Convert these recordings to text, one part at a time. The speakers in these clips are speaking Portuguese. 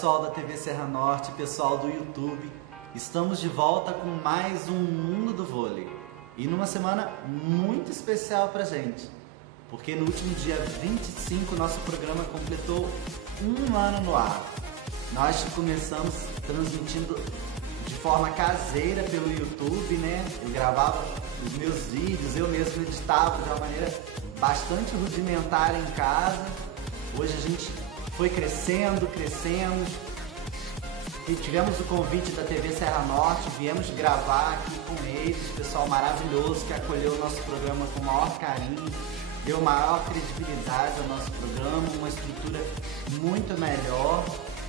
pessoal da TV Serra Norte, pessoal do YouTube. Estamos de volta com mais um Mundo do Vôlei. E numa semana muito especial pra gente, porque no último dia 25 nosso programa completou um ano no ar. Nós começamos transmitindo de forma caseira pelo YouTube, né? Eu gravava os meus vídeos, eu mesmo editava de uma maneira bastante rudimentar em casa. Hoje a gente foi crescendo e tivemos o convite da TV Serra Norte, viemos gravar aqui com eles, pessoal maravilhoso que acolheu o nosso programa com o maior carinho, deu maior credibilidade ao nosso programa, uma estrutura muito melhor,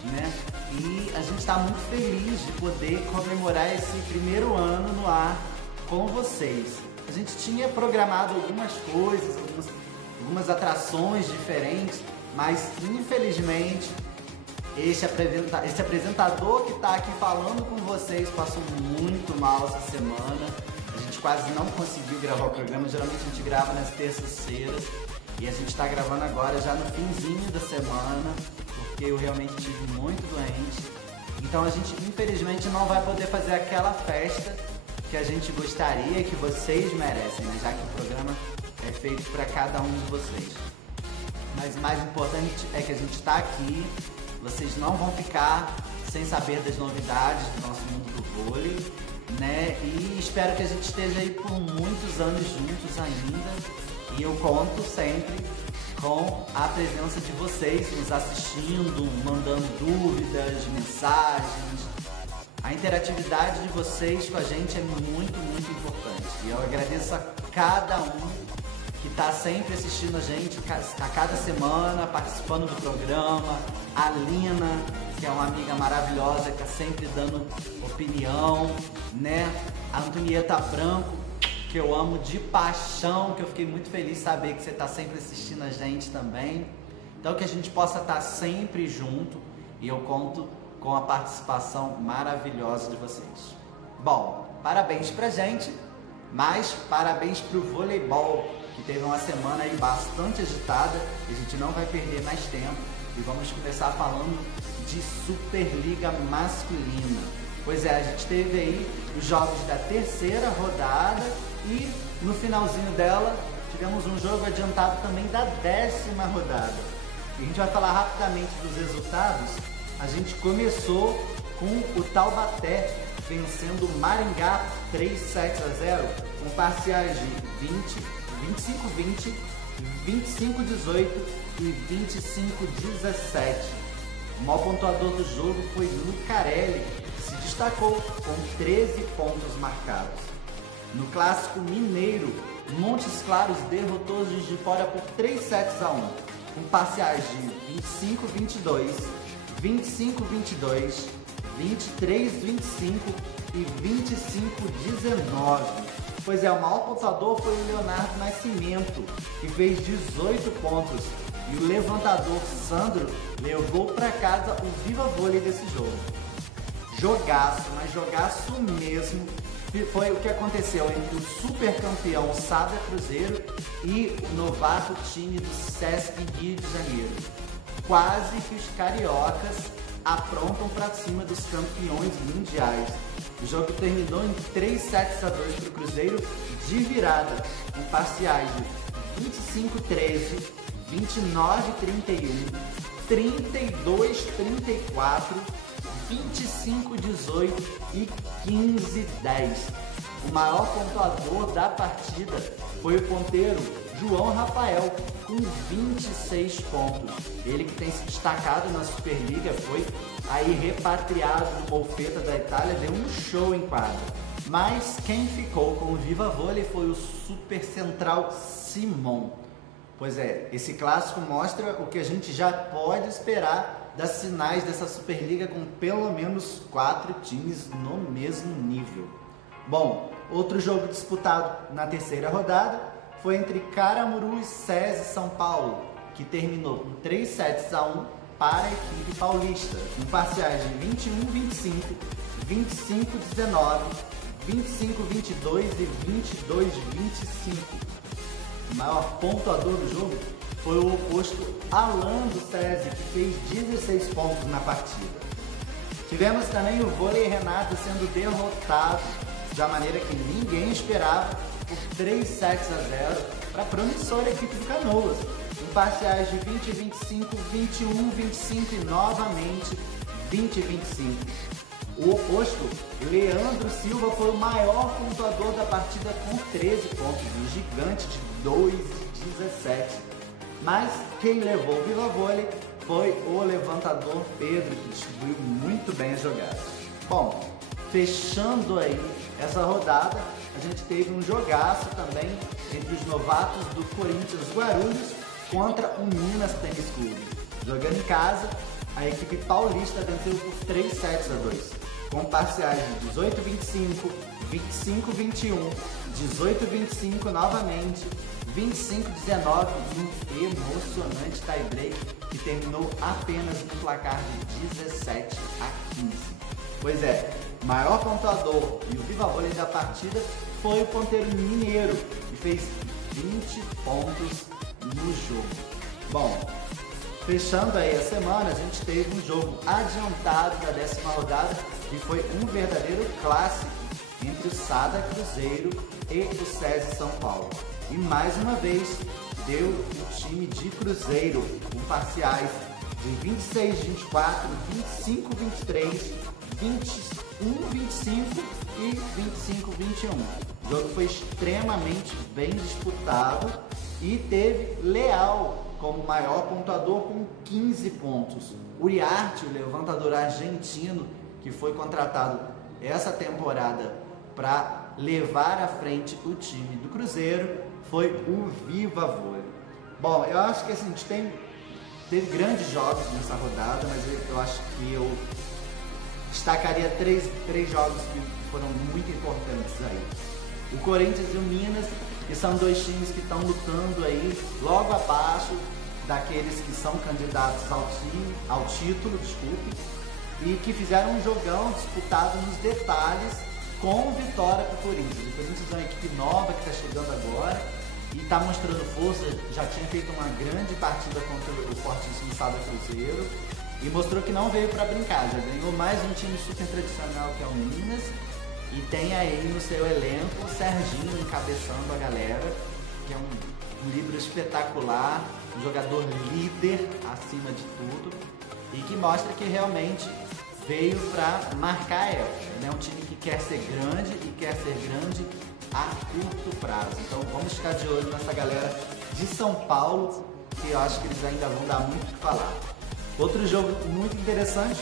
né? E a gente está muito feliz de poder comemorar esse primeiro ano no ar com vocês. A gente tinha programado algumas coisas, algumas atrações diferentes, mas infelizmente esse apresentador que está aqui falando com vocês passou muito mal essa semana. A gente quase não conseguiu gravar o programa. Geralmente a gente grava nas terças-feiras e a gente está gravando agora já no finzinho da semana, porque eu realmente estive muito doente. Então a gente infelizmente não vai poder fazer aquela festa que a gente gostaria, que vocês merecem, né? Já que o programa é feito para cada um de vocês. Mas o mais importante é que a gente está aqui, vocês não vão ficar sem saber das novidades do nosso mundo do vôlei, né? E espero que a gente esteja aí por muitos anos juntos ainda. E eu conto sempre com a presença de vocês nos assistindo, mandando dúvidas, mensagens. A interatividade de vocês com a gente é muito, muito importante. E eu agradeço a cada um que está sempre assistindo a gente a cada semana, participando do programa. A Lina, que é uma amiga maravilhosa, que está sempre dando opinião, né? A Antonieta Branco, que eu amo de paixão, que eu fiquei muito feliz de saber que você está sempre assistindo a gente também. Então que a gente possa estar sempre junto e eu conto com a participação maravilhosa de vocês. Bom, parabéns pra gente, mas parabéns pro voleibol, que teve uma semana aí bastante agitada e a gente não vai perder mais tempo e vamos começar falando de Superliga Masculina. Pois é, a gente teve aí os jogos da terceira rodada e no finalzinho dela tivemos um jogo adiantado também da 10ª rodada. E a gente vai falar rapidamente dos resultados. A gente começou com o Taubaté vencendo o Maringá 3-7-0 com parciais de 25-20, 25-18 e 25-17. O maior pontuador do jogo foi Lucarelli, que se destacou com 13 pontos marcados. No Clássico Mineiro, Montes Claros derrotou Juiz de Fora por 3-1, com parciais de 25-22, 25-22, 23-25 e 25-19. Pois é, o maior pontuador foi o Leonardo Nascimento, que fez 18 pontos. E o levantador Sandro levou para casa o Viva Vôlei desse jogo. Jogaço, mas jogaço mesmo, foi o que aconteceu entre o super campeão Sábia Cruzeiro e o novato time do Sesc Rio de Janeiro. Quase que os cariocas aprontam para cima dos campeões mundiais. O jogo terminou em 3-2 para o Cruzeiro de virada, com parciais de 25-13, 29-31, 32-34, 25-18 e 15-10. O maior pontuador da partida foi o ponteiro João Rafael, com 26 pontos. Ele que tem se destacado na Superliga, foi aí repatriado do Molfetta da Itália, deu um show em quadra. Mas quem ficou com o Viva Vôlei foi o super central Simon. Pois é, esse clássico mostra o que a gente já pode esperar das finais dessa Superliga com pelo menos 4 times no mesmo nível. Bom, outro jogo disputado na terceira rodada foi entre Caramuru e SESI São Paulo, que terminou com 3-1 para a equipe paulista, com parciais de 21-25, 25-19, 25-22 e 22-25. O maior pontuador do jogo foi o oposto Alan do SESI, que fez 16 pontos na partida. Tivemos também o Vôlei Renato sendo derrotado da maneira que ninguém esperava por 3 sets a 0 para a promissora equipe do Canoas, em parciais de 20-25, 21-25 e novamente 20-25. O oposto, Leandro Silva, foi o maior pontuador da partida com 13 pontos, um gigante de 2,17. Mas quem levou o Viva Vôlei foi o levantador Pedro, que distribuiu muito bem a jogada. Bom, fechando aí essa rodada, a gente teve um jogaço também entre os novatos do Corinthians Guarulhos contra o Minas Tênis Clube. Jogando em casa, a equipe paulista venceu por 3 sets a 2, com parciais de 18-25, 25-21, 18-25 novamente, 25-19 e um emocionante tie-break que terminou apenas no placar de 17-15. Pois é, o maior pontuador e o Viva Vôlei da partida foi o ponteiro mineiro, que fez 20 pontos no jogo. Bom, fechando aí a semana, a gente teve um jogo adiantado da 10ª rodada, que foi um verdadeiro clássico entre o Sada Cruzeiro e o SESI São Paulo. E mais uma vez deu o time de Cruzeiro com parciais de 26-24, 25-23, 21-25 e 25-21. O jogo foi extremamente bem disputado e teve Leal como maior pontuador com 15 pontos. Uriarte, o levantador argentino, que foi contratado essa temporada para levar à frente o time do Cruzeiro, foi o Viva Vôlei. Bom, eu acho que assim, a gente teve grandes jogos nessa rodada, mas eu acho que eu destacaria três jogos que foram muito importantes aí. O Corinthians e o Minas, que são dois times que estão lutando aí logo abaixo daqueles que são candidatos ao título, e que fizeram um jogão disputado nos detalhes com vitória para o Corinthians. O Corinthians é uma equipe nova que está chegando agora e está mostrando força, já tinha feito uma grande partida contra o fortíssimo Sada Cruzeiro e mostrou que não veio para brincar, já ganhou mais um time super tradicional que é o Minas e tem aí no seu elenco o Serginho encabeçando a galera, que é um líbero espetacular, um jogador líder acima de tudo e que mostra que realmente veio para marcar a época, né? Um time que quer ser grande e quer ser grande a curto prazo. Então vamos ficar de olho nessa galera de São Paulo, que eu acho que eles ainda vão dar muito o que falar. Outro jogo muito interessante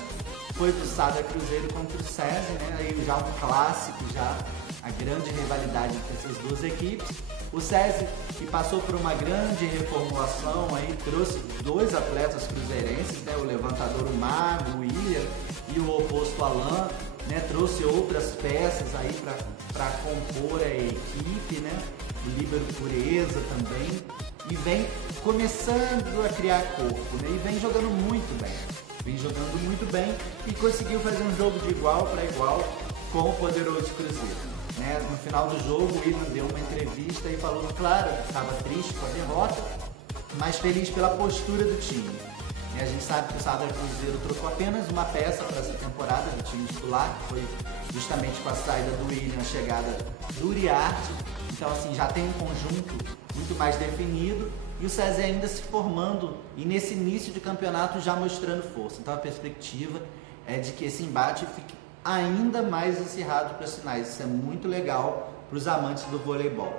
foi do Sada Cruzeiro contra o SESI, né? Aí já um clássico, já a grande rivalidade entre essas duas equipes. O SESI, que passou por uma grande reformulação, aí trouxe 2 atletas cruzeirenses, né? O levantador o Mago, o William, e o oposto Alan, né? Trouxe outras peças aí para compor a equipe, né? O líbero Pureza também, e vem começando a criar corpo, né? E vem jogando muito bem, e conseguiu fazer um jogo de igual para igual com o poderoso Cruzeiro. Né? No final do jogo, o William deu uma entrevista e falou, claro, estava triste com a derrota, mas feliz pela postura do time. E a gente sabe que o Sada Cruzeiro trocou apenas uma peça para essa temporada do time titular, que foi justamente com a saída do William, a chegada do Uriarte. Então, assim, já tem um conjunto muito mais definido e o SESI ainda se formando e nesse início de campeonato já mostrando força. Então, a perspectiva é de que esse embate fique ainda mais acirrado para os finais. Isso é muito legal para os amantes do voleibol.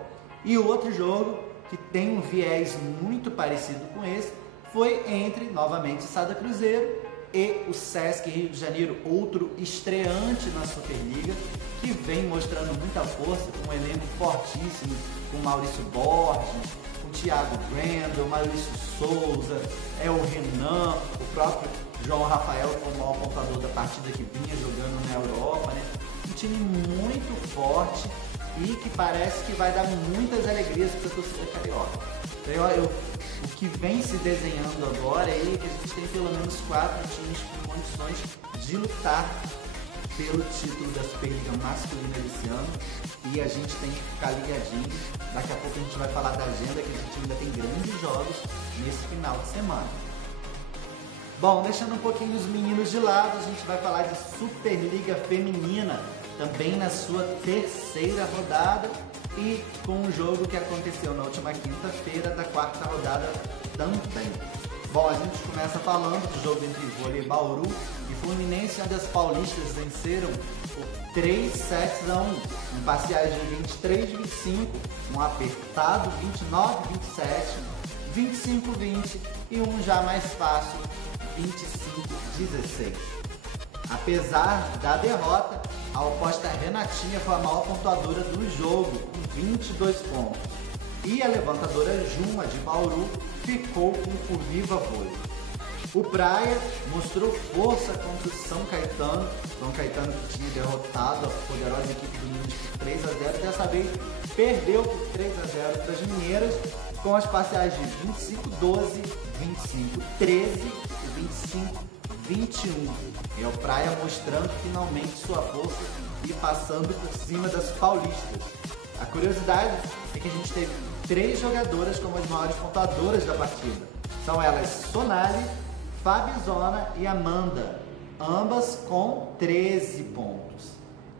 E o outro jogo, que tem um viés muito parecido com esse, foi entre, novamente, Sada Cruzeiro e o Sesc Rio de Janeiro, outro estreante na Superliga, que vem mostrando muita força, com um elenco fortíssimo, com Maurício Borges, com Thiago Grendel, Maurício Souza, o Renan, o próprio João Rafael, que foi o maior pontuador da partida, que vinha jogando na Europa, né? Um time muito forte e que parece que vai dar muitas alegrias para a torcida carioca. Então, o que vem se desenhando agora é que a gente tem pelo menos 4 times com condições de lutar pelo título da Superliga masculina desse ano. E e a gente tem que ficar ligadinho. Daqui a pouco a gente vai falar da agenda, que a gente ainda tem grandes jogos nesse final de semana. Bom, deixando um pouquinho os meninos de lado, a gente vai falar de Superliga Feminina, também na sua terceira rodada e com um jogo que aconteceu na última quinta-feira da quarta rodada também. Bom, a gente começa falando do jogo entre Vôlei Bauru e Fluminense, onde as paulistas venceram por 3 sets a 1, em parciais de 23-25, um apertado 29-27, 25-20 e um já mais fácil, 25-16. Apesar da derrota, a oposta Renatinha foi a maior pontuadora do jogo, com 22 pontos. E a levantadora Juma, de Bauru, ficou com o Viva Vôlei. O Praia mostrou força contra o São Caetano. São Caetano que tinha derrotado a poderosa equipe do Minas por 3 a 0. Dessa vez perdeu por 3 a 0 para as mineiras, com as parciais de 25-12, 25-13 e 25-21. É o Praia mostrando finalmente sua força e passando por cima das paulistas. A curiosidade é que a gente teve 3 jogadoras como as maiores pontuadoras da partida. São elas Sonali, Fabizona e Amanda, ambas com 13 pontos.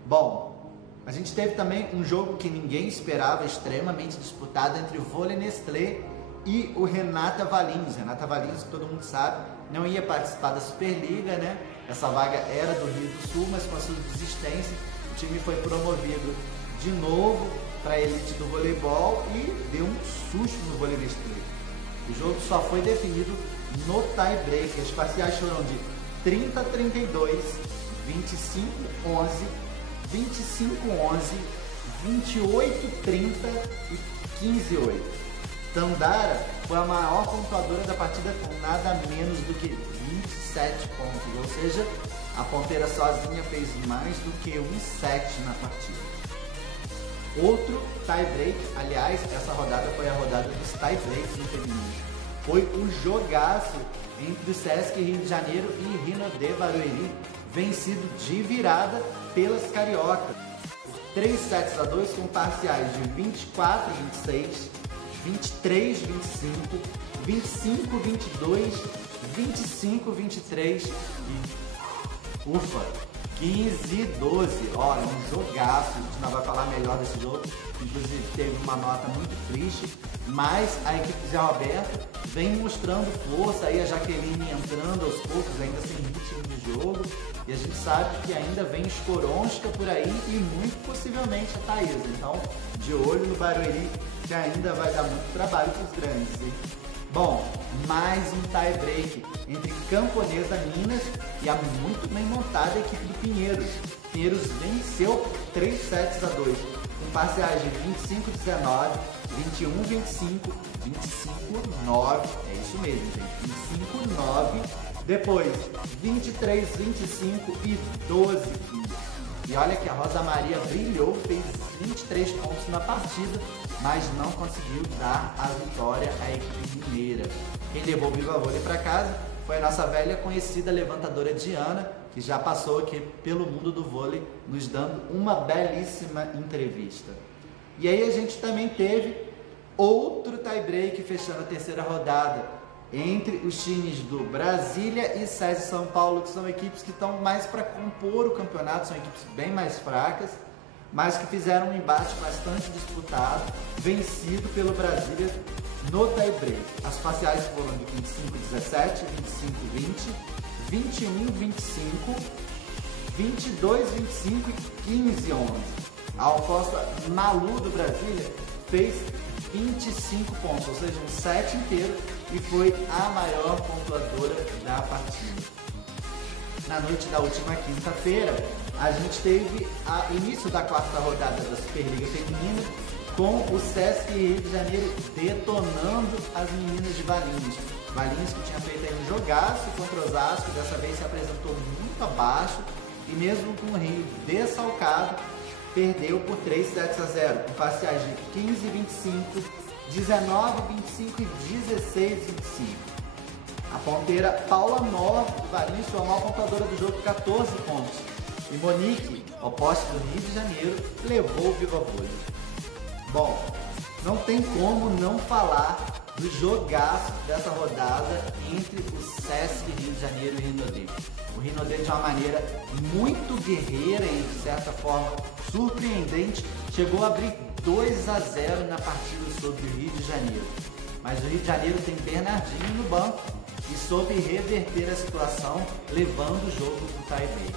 Bom, a gente teve também um jogo que ninguém esperava, extremamente disputado, entre o Vôlei Nestlé e o Renata Valinhos. Renata Valinhos, que todo mundo sabe, não ia participar da Superliga, né? Essa vaga era do Rio do Sul, mas com a sua desistência, o time foi promovido de novo para a elite do voleibol e deu um susto no Vôlei Nestlé. O jogo só foi definido no tie-break. As parciais foram de 30-32, 25-11, 25-11, 28-30 e 15-8. Tandara foi a maior pontuadora da partida com nada menos do que 27 pontos, ou seja, a ponteira sozinha fez mais do que um set na partida. Outro tie-break, aliás, essa rodada foi a rodada dos tie-breaks no feminino. Foi um jogaço entre o Sesc Rio de Janeiro e Rino de Barueri, vencido de virada pelas cariocas. 3 sets a 2 com parciais de 24-26, 23-25, 25-22, 25-23 e ufa, 15-12. Olha, um jogaço. A gente não vai falar melhor desse jogo. Inclusive teve uma nota muito triste, mas a equipe de Zé Roberto vem mostrando força. Aí a Jaqueline entrando aos poucos, ainda sem ritmo de jogo. E a gente sabe que ainda vem Escoronska por aí e muito possivelmente a Thaís. Então, de olho no Barueri, que ainda vai dar muito trabalho para os grandes, hein? Bom, mais um tie-break entre Camponesa Minas e a muito bem montada equipe do Pinheiros. Pinheiros venceu por 3 sets a 2, com parciais de 25-19, 21-25, 25-9, é isso mesmo, gente, 25-9, depois 23-25 e 12-15. E olha que a Rosa Maria brilhou, fez 23 pontos na partida, mas não conseguiu dar a vitória à equipe mineira. Quem levou o Viva Vôlei para casa foi a nossa velha conhecida levantadora Diana, que já passou aqui pelo mundo do vôlei, nos dando uma belíssima entrevista. E aí a gente também teve outro tie-break fechando a terceira rodada, entre os times do Brasília e SESI São Paulo, que são equipes que estão mais para compor o campeonato, são equipes bem mais fracas, mas que fizeram um embate bastante disputado, vencido pelo Brasília no tie-break. As parciais foram de 25-17, 25-20, 21-25, 22-25 e 15-11. A oposta Malu do Brasília fez 25 pontos, ou seja, um set inteiro, e foi a maior pontuadora da partida. Na noite da última quinta-feira, a gente teve o início da quarta rodada da Superliga Feminina, com o Sesc Rio de Janeiro detonando as meninas de Valinhos. Valinhos que tinha feito aí um jogaço contra Osasco, dessa vez se apresentou muito abaixo, e mesmo com o Rio desfalcado, perdeu por 3 sets a 0, com parciais de 15-25, 19-25 e 16-25. A ponteira Paula Mor do Valinhos foi a maior pontuadora do jogo, 14 pontos. E Monique oposta do Rio de Janeiro, levou o Viva Vôlei. Bom, não tem como não falar do jogaço dessa rodada entre o Sesc Rio de Janeiro e o Rinodê. O Rinodê, de uma maneira muito guerreira e, de certa forma, surpreendente, chegou a abrir 2-0 na partida sobre o Rio de Janeiro. Mas o Rio de Janeiro tem Bernardinho no banco e soube reverter a situação, levando o jogo para o tie-break.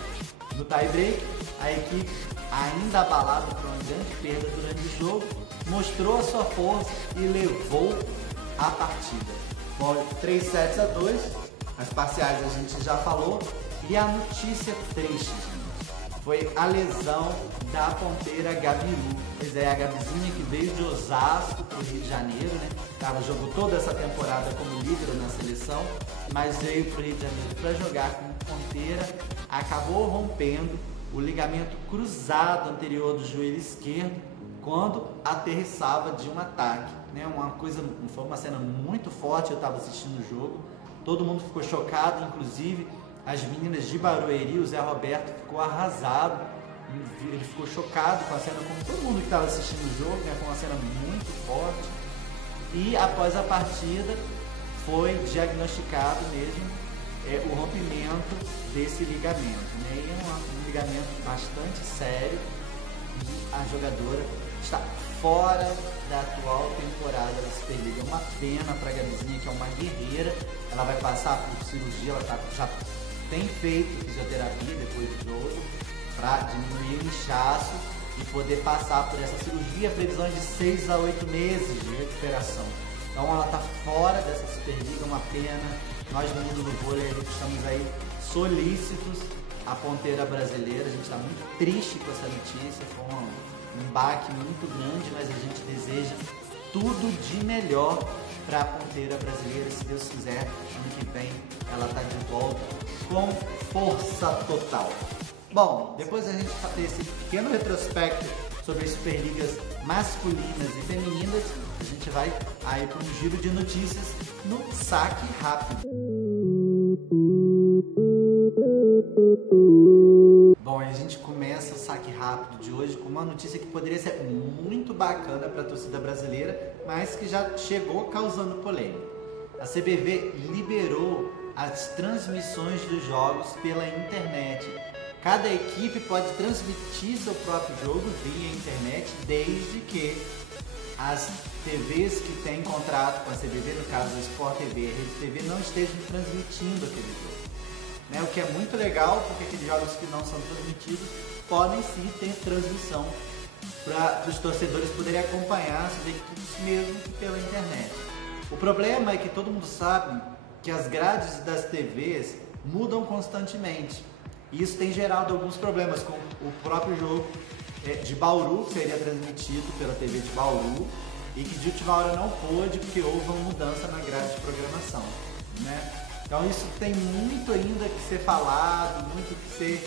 No tie-break, a equipe, ainda abalada por uma grande perda durante o jogo, mostrou a sua força e levou a partida. Foi 3-2, as parciais a gente já falou, e a notícia triste, gente, foi a lesão da ponteira Gabiru. Pois é, a Gabizinha que veio de Osasco para o Rio de Janeiro, né? Jogou toda essa temporada como líder na seleção, mas veio para o Rio de Janeiro para jogar como ponteira, acabou rompendo o ligamento cruzado anterior do joelho esquerdo quando aterrissava de um ataque, né? Foi uma cena muito forte. Eu estava assistindo o jogo, todo mundo ficou chocado, inclusive as meninas de Barueri. O Zé Roberto ficou arrasado, ele ficou chocado com a cena, como todo mundo que estava assistindo o jogo, né? Foi uma cena muito forte. E após a partida foi diagnosticado mesmo o rompimento desse ligamento, né? E é um ligamento bastante sério, e a jogadora está fora da atual temporada da Superliga. É uma pena para a Gabizinha, que é uma guerreira. Ela vai passar por cirurgia, ela já tem feito fisioterapia depois do jogo para diminuir o inchaço e poder passar por essa cirurgia. Previsões de 6 a 8 meses de recuperação. Então ela está fora dessa Superliga, uma pena. Nós, meninos do vôlei, estamos aí solícitos à ponteira brasileira. A gente está muito triste com essa notícia, foi um baque muito grande, mas a gente deseja tudo de melhor para a ponteira brasileira. Se Deus quiser, ano que vem ela está de volta com força total. Bom, depois a gente ter esse pequeno retrospecto sobre as Superligas masculinas e femininas, a gente vai aí para um giro de notícias no Saque Rápido. Bom, a gente começa o Saque Rápido de hoje com uma notícia que poderia ser muito bacana para a torcida brasileira, mas que já chegou causando polêmica. A CBV liberou as transmissões dos jogos pela internet. Cada equipe pode transmitir seu próprio jogo via internet, desde que as TVs que têm contrato com a CBV, no caso a Sport TV e a Rede TV, não estejam transmitindo aquele jogo. Né? O que é muito legal, porque aqueles jogos que não são transmitidos podem sim ter transmissão para os torcedores poderem acompanhar suas equipes mesmo que pela internet. O problema é que todo mundo sabe que as grades das TVs mudam constantemente. E isso tem gerado alguns problemas, como o próprio jogo de Bauru, que seria transmitido pela TV de Bauru, e que de última hora não pôde porque houve uma mudança na grade de programação, né? Então isso tem muito ainda que ser falado, muito que ser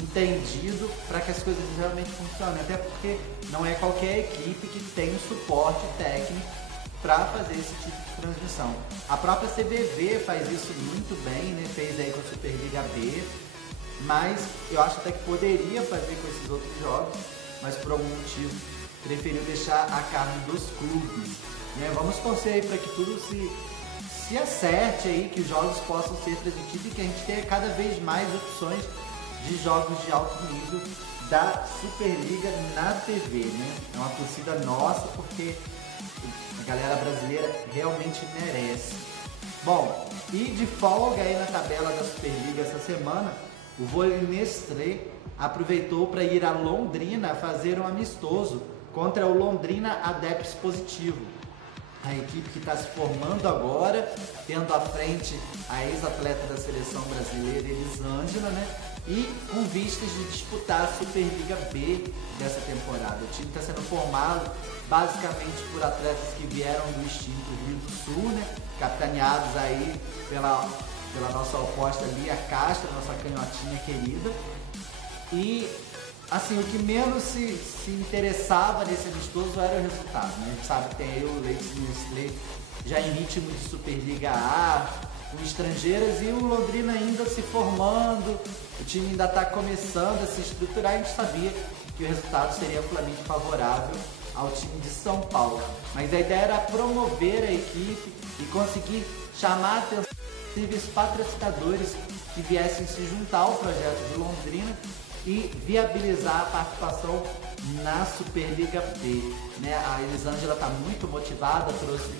entendido para que as coisas realmente funcionem, até porque não é qualquer equipe que tem o suporte técnico para fazer esse tipo de transmissão. A própria CBV faz isso muito bem, né? Fez aí com a Superliga B, mas eu acho até que poderia fazer com esses outros jogos, mas por algum motivo preferiu deixar a carne dos clubes, né? Vamos torcer aí para que tudo se acerte aí, que os jogos possam ser transmitidos e que a gente tenha cada vez mais opções de jogos de alto nível da Superliga na TV, né? É uma torcida nossa, porque a galera brasileira realmente merece. Bom, e de folga aí na tabela da Superliga essa semana, o vôlei Nestlé aproveitou para ir a Londrina fazer um amistoso contra o Londrina Adeptos Positivo. A equipe que está se formando agora, tendo à frente a ex-atleta da seleção brasileira, Elisângela, né? E com vistas de disputar a Superliga B dessa temporada. O time está sendo formado basicamente por atletas que vieram do extinto Rio do Sul, né? Capitaneados aí pela nossa oposta Lia Castro, nossa canhotinha querida. E assim, o que menos se interessava nesse amistoso era o resultado, né? A gente sabe que tem aí o Leite Nestlé já em ritmo de Superliga A, com estrangeiras, e o Londrina ainda se formando, o time ainda está começando a se estruturar. A gente sabia que o resultado seria amplamente favorável ao time de São Paulo, mas a ideia era promover a equipe e conseguir chamar a atenção de possíveis patrocinadores que viessem se juntar ao projeto de Londrina e viabilizar a participação na Superliga B, né? A Elisângela está muito motivada, trouxe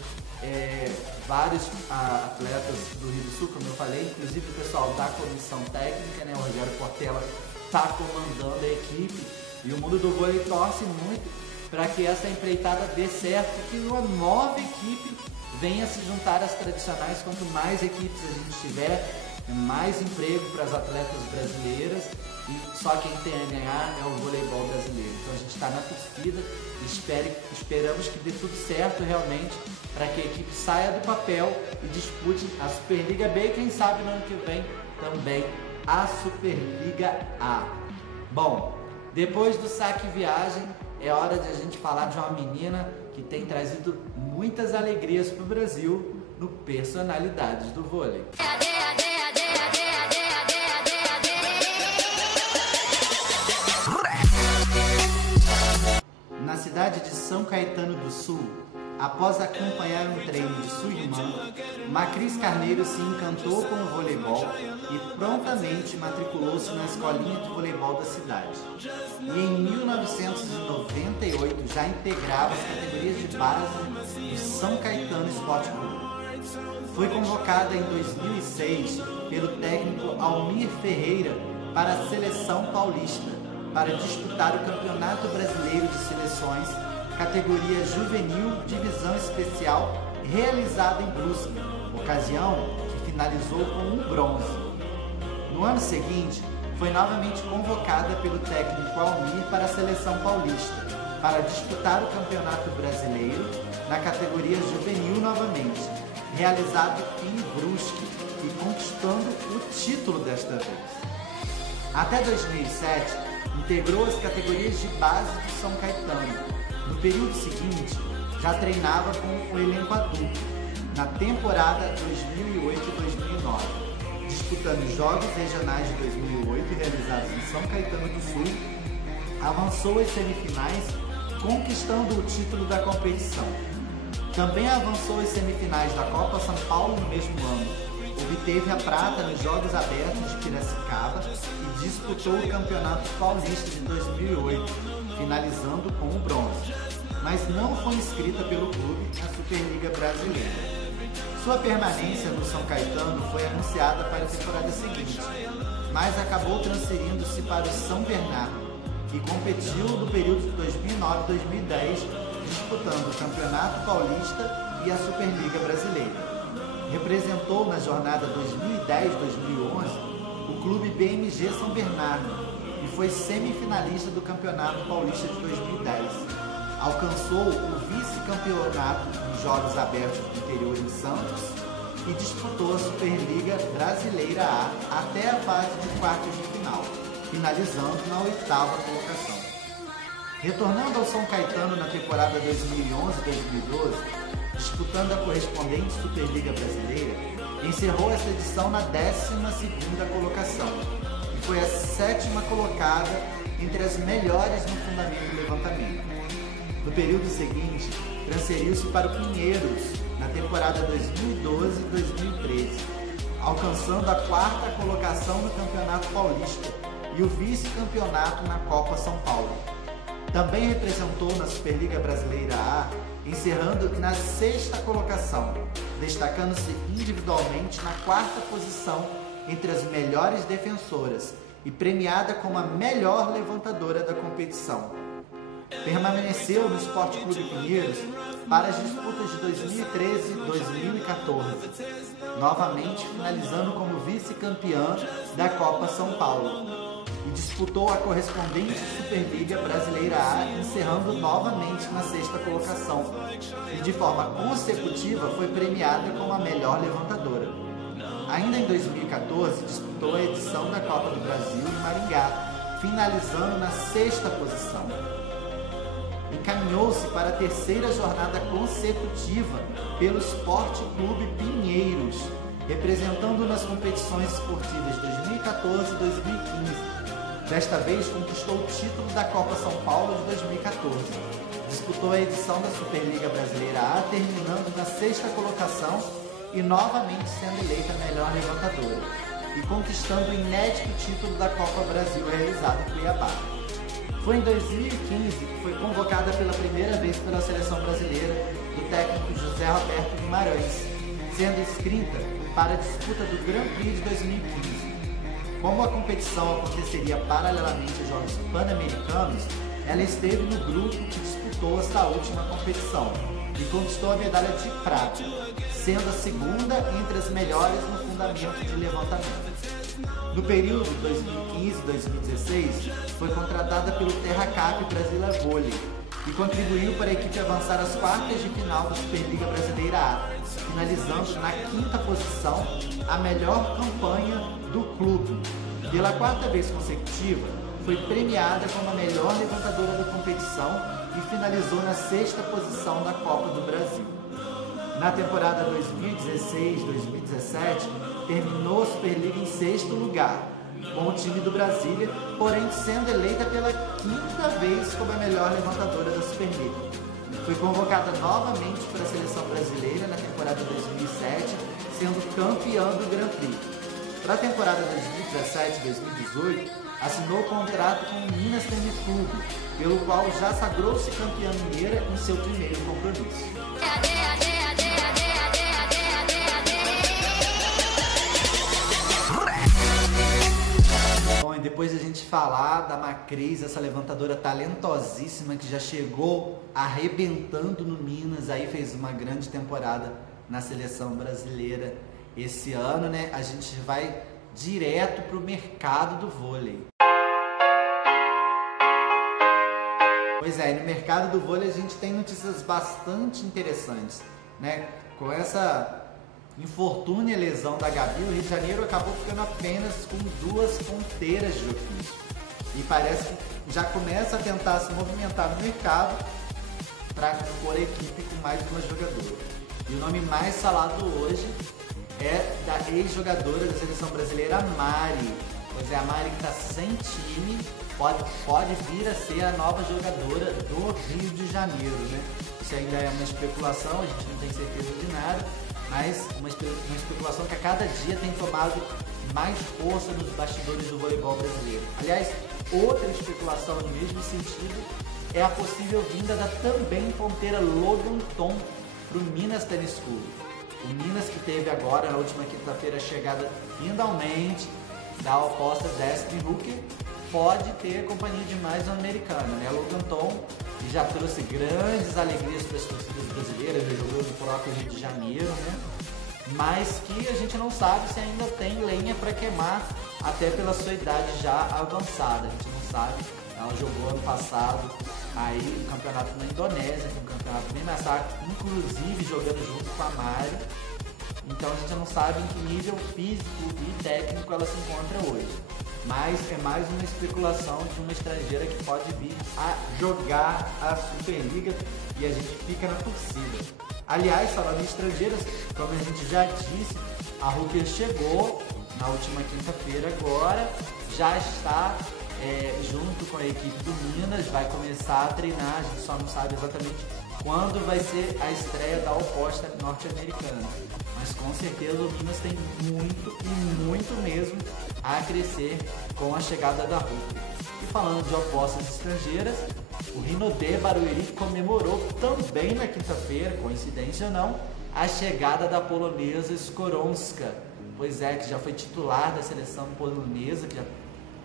vários atletas do Rio do Sul, como eu falei, inclusive o pessoal da comissão técnica, né? O Rogério Portela está comandando a equipe, e o mundo do vôlei torce muito para que essa empreitada dê certo, que uma nova equipe venha se juntar às tradicionais. Quanto mais equipes a gente tiver, mais emprego para as atletas brasileiras, e só quem tem a ganhar é o voleibol brasileiro. Então a gente está na torcida e esperamos que dê tudo certo realmente, para que a equipe saia do papel e dispute a Superliga B e quem sabe no ano que vem também a Superliga A. Bom, depois do saque viagem, é hora de a gente falar de uma menina que tem trazido muitas alegrias para o Brasil no Personalidades do Vôlei. Na cidade de São Caetano do Sul, após acompanhar um treino de sua irmã, Macris Carneiro se encantou com o voleibol e prontamente matriculou-se na escolinha de voleibol da cidade. E em 1998 já integrava as categorias de base do São Caetano Esporte Clube. Foi convocada em 2006 pelo técnico Almir Ferreira para a seleção paulista, para disputar o Campeonato Brasileiro de Seleções, categoria juvenil, divisão especial, realizada em Brusque, ocasião que finalizou com um bronze. No ano seguinte, foi novamente convocada pelo técnico Almir para a seleção paulista, para disputar o Campeonato Brasileiro na categoria juvenil novamente, realizado em Brusque, e conquistando o título desta vez. Até 2007, integrou as categorias de base de São Caetano. No período seguinte, já treinava com o elenco adulto, na temporada 2008-2009, disputando jogos regionais de 2008 realizados em São Caetano do Sul, avançou às semifinais, conquistando o título da competição. Também avançou às semifinais da Copa São Paulo no mesmo ano. Obteve a prata nos Jogos Abertos de Piracicaba e disputou o Campeonato Paulista de 2008, finalizando com o bronze, mas não foi inscrita pelo clube na Superliga Brasileira. Sua permanência no São Caetano foi anunciada para a temporada seguinte, mas acabou transferindo-se para o São Bernardo e competiu no período de 2009-2010, disputando o Campeonato Paulista e a Superliga Brasileira. Representou na jornada 2010-2011 o clube BMG São Bernardo e foi semifinalista do Campeonato Paulista de 2010. Alcançou o vice-campeonato nos Jogos Abertos do Interior em Santos e disputou a Superliga Brasileira A até a fase de quartas de final, finalizando na 8ª colocação. Retornando ao São Caetano na temporada 2011-2012, disputando a correspondente Superliga Brasileira, encerrou essa edição na 12ª colocação e foi a 7ª colocada entre as melhores no fundamento do levantamento. No período seguinte, transferiu-se para o Pinheiros na temporada 2012-2013, alcançando a 4ª colocação no Campeonato Paulista e o vice-campeonato na Copa São Paulo. Também representou na Superliga Brasileira A, encerrando na 6ª colocação, destacando-se individualmente na 4ª posição entre as melhores defensoras e premiada como a melhor levantadora da competição. Permaneceu no Esporte Clube Pinheiros para as disputas de 2013 e 2014, novamente finalizando como vice-campeã da Copa São Paulo, e disputou a correspondente Superliga Brasileira A, encerrando novamente na 6ª colocação, e de forma consecutiva foi premiada como a melhor levantadora. Ainda em 2014, disputou a edição da Copa do Brasil em Maringá, finalizando na 6ª posição. encaminhou-se para a terceira jornada consecutiva pelo Esporte Clube Pinheiros, representando nas competições esportivas 2014 e 2015. Desta vez, conquistou o título da Copa São Paulo de 2014. Disputou a edição da Superliga Brasileira A, terminando na 6ª colocação e novamente sendo eleita a melhor levantadora, e conquistando o inédito título da Copa Brasil realizado em Cuiabá. Foi em 2015 que foi convocada pela primeira vez pela seleção brasileira do técnico José Roberto Guimarães, sendo inscrita para a disputa do Grand Prix de 2015. Como a competição aconteceria paralelamente aos Jogos Pan-Americanos, ela esteve no grupo que disputou essa última competição e conquistou a medalha de prata, sendo a segunda entre as melhores no fundamento de levantamento. No período 2015-2016, foi contratada pelo Terra Cap Brasília Vôlei e contribuiu para a equipe avançar às quartas de final da Superliga Brasileira A, finalizando na 5ª posição, a melhor campanha do clube. Pela 4ª vez consecutiva, foi premiada como a melhor levantadora da competição e finalizou na 6ª posição da Copa do Brasil. Na temporada 2016-2017, terminou a Superliga em 6º lugar, com o time do Brasília, porém sendo eleita pela 5ª vez como a melhor levantadora da Superliga. Foi convocada novamente para a seleção brasileira na temporada 2007, sendo campeã do Grand Prix. Para a temporada 2017-2018, assinou contrato com o Minas Tênis Clube, pelo qual já sagrou-se campeã mineira em seu primeiro compromisso. Bom, e depois a gente falar da Macris, essa levantadora talentosíssima que já chegou arrebentando no Minas, aí fez uma grande temporada na seleção brasileira esse ano, né? A gente vai direto para o mercado do vôlei. Pois é, no mercado do vôlei a gente tem notícias bastante interessantes, né? Com essa infortúnio e lesão da Gabi, o Rio de Janeiro acabou ficando apenas com 2 ponteiras de ofício. E parece que já começa a tentar se movimentar no mercado para compor a equipe com mais uma jogadora. E o nome mais falado hoje é da ex-jogadora da seleção brasileira, Mari. Pois é, a Mari que está sem time, pode vir a ser a nova jogadora do Rio de Janeiro, né? Isso ainda é uma especulação, a gente não tem certeza de nada, mas uma especulação que a cada dia tem tomado mais força nos bastidores do voleibol brasileiro. Aliás, outra especulação no mesmo sentido é a possível vinda da também ponteira Logan Tom para o Minas Tênis Clube. O Minas, que teve agora, na última quinta-feira, a chegada finalmente da oposta Destiny Hooker, pode ter a companhia de mais um americano, né? Logan Tom, que já trouxe grandes alegrias para as torcidas brasileiras, já jogou no próprio Rio de Janeiro, né? Mas que a gente não sabe se ainda tem lenha para queimar, até pela sua idade já avançada. A gente não sabe. Ela jogou ano passado aí um campeonato na Indonésia, um campeonato bem mais fraco, inclusive jogando junto com a Mari. Então a gente não sabe em que nível físico e técnico ela se encontra hoje. Mas é mais uma especulação de uma estrangeira que pode vir a jogar a Superliga e a gente fica na torcida. Aliás, falando em estrangeiras, como a gente já disse, a Hooker chegou na última quinta-feira agora, já está junto com a equipe do Minas, vai começar a treinar, a gente só não sabe exatamente quando vai ser a estreia da oposta norte-americana. Mas com certeza o Minas tem muito e muito mesmo a crescer com a chegada da Hooker. E falando de opostas estrangeiras, o Rinodê Barueri comemorou também na quinta-feira, coincidência ou não, a chegada da polonesa Skoronska. Pois é, que já foi titular da seleção polonesa, que já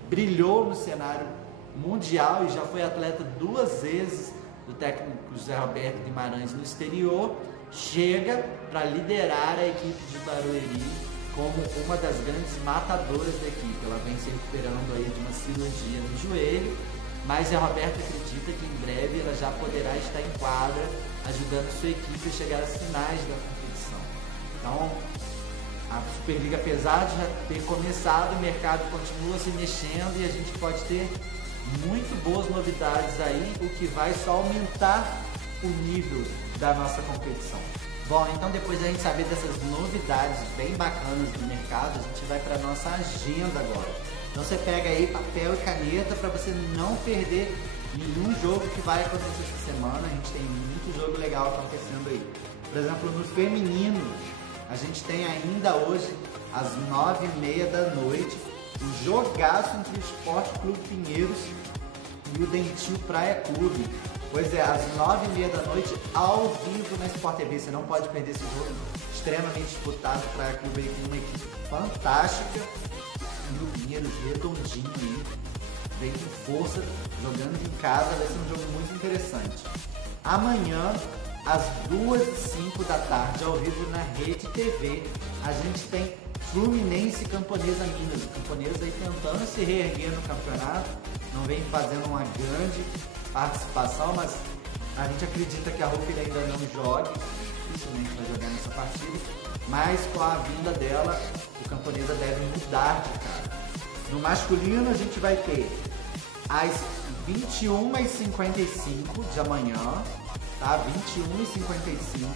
brilhou no cenário mundial e já foi atleta 2 vezes do técnico José Roberto Guimarães no exterior, chega para liderar a equipe de Barueri como uma das grandes matadoras da equipe. Ela vem se recuperando aí de uma cirurgia no joelho, mas a Roberta acredita que em breve ela já poderá estar em quadra, ajudando sua equipe a chegar às finais da competição. Então, a Superliga, apesar de já ter começado, o mercado continua se mexendo e a gente pode ter muito boas novidades aí, o que vai só aumentar o nível da nossa competição. Bom, então depois da gente saber dessas novidades bem bacanas do mercado, a gente vai para nossa agenda agora. Então você pega aí papel e caneta para você não perder nenhum jogo que vai acontecer essa semana. A gente tem muito jogo legal acontecendo aí. Por exemplo, no feminino, a gente tem ainda hoje, às 9h30 da noite, o jogaço entre o Esporte Clube Pinheiros e o Dentil Praia Clube. Pois é, às 9h30 da noite, ao vivo na Sport TV. Você não pode perder esse jogo extremamente disputado. Praia Clube aí com uma equipe fantástica. E o Pinheiros redondinho aí, vem com força, jogando em casa. Vai ser um jogo muito interessante. Amanhã, às 2h05 da tarde, ao vivo na Rede TV, a gente tem Fluminense e Camponesa Minas. O Camponesa aí tentando se reerguer no campeonato, não vem fazendo uma grande participação, mas a gente acredita que a Rúfila ainda não jogue, dificilmente vai jogar nessa partida, mas com a vinda dela, o Camponesa deve mudar de cara. No masculino a gente vai ter às 21h55 de amanhã, tá? 21h55,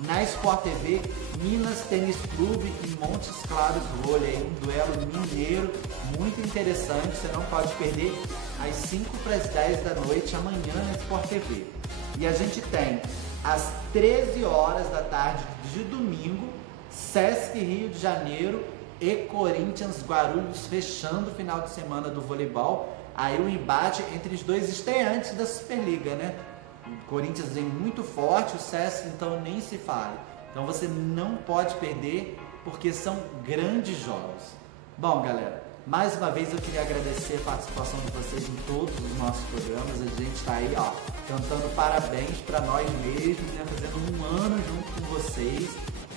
na Sport TV, Minas Tênis Clube e Montes Claros Vôlei, um duelo mineiro muito interessante, você não pode perder, às 5h10 da noite, amanhã na Sport TV. E a gente tem, às 13h da tarde de domingo, Sesc Rio de Janeiro e Corinthians Guarulhos, fechando o final de semana do voleibol. Aí o embate entre os dois estreantes da Superliga, né? O Corinthians vem muito forte, o Sesc então nem se fala. Então você não pode perder, porque são grandes jogos. Bom, galera, mais uma vez eu queria agradecer a participação de vocês em todos os nossos programas. A gente está aí, ó, cantando parabéns para nós mesmos, né? Fazendo um ano junto com vocês,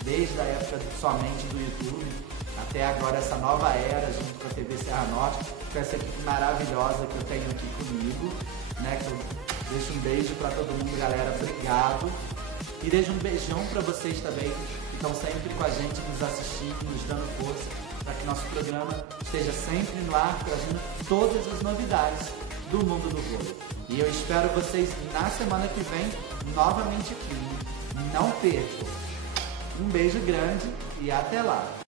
desde a época somente do YouTube até agora essa nova era junto com a TV Serra Norte, com essa equipe maravilhosa que eu tenho aqui comigo, né? Que eu deixo um beijo para todo mundo, galera, obrigado. E deixo um beijão para vocês também, que estão sempre com a gente, nos assistindo, nos dando força, para que nosso programa esteja sempre no ar, trazendo todas as novidades do mundo do vôlei. E eu espero vocês na semana que vem, novamente aqui. Não percam. Um beijo grande e até lá!